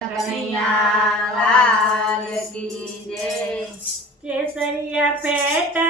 કનૈયા લાલ કી જય. કેસરિયા પેટા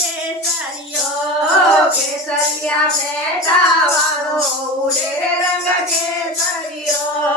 કેસરિયો કેસરિયા બેટા વાળો ઉડે રંગ કેસરિયો.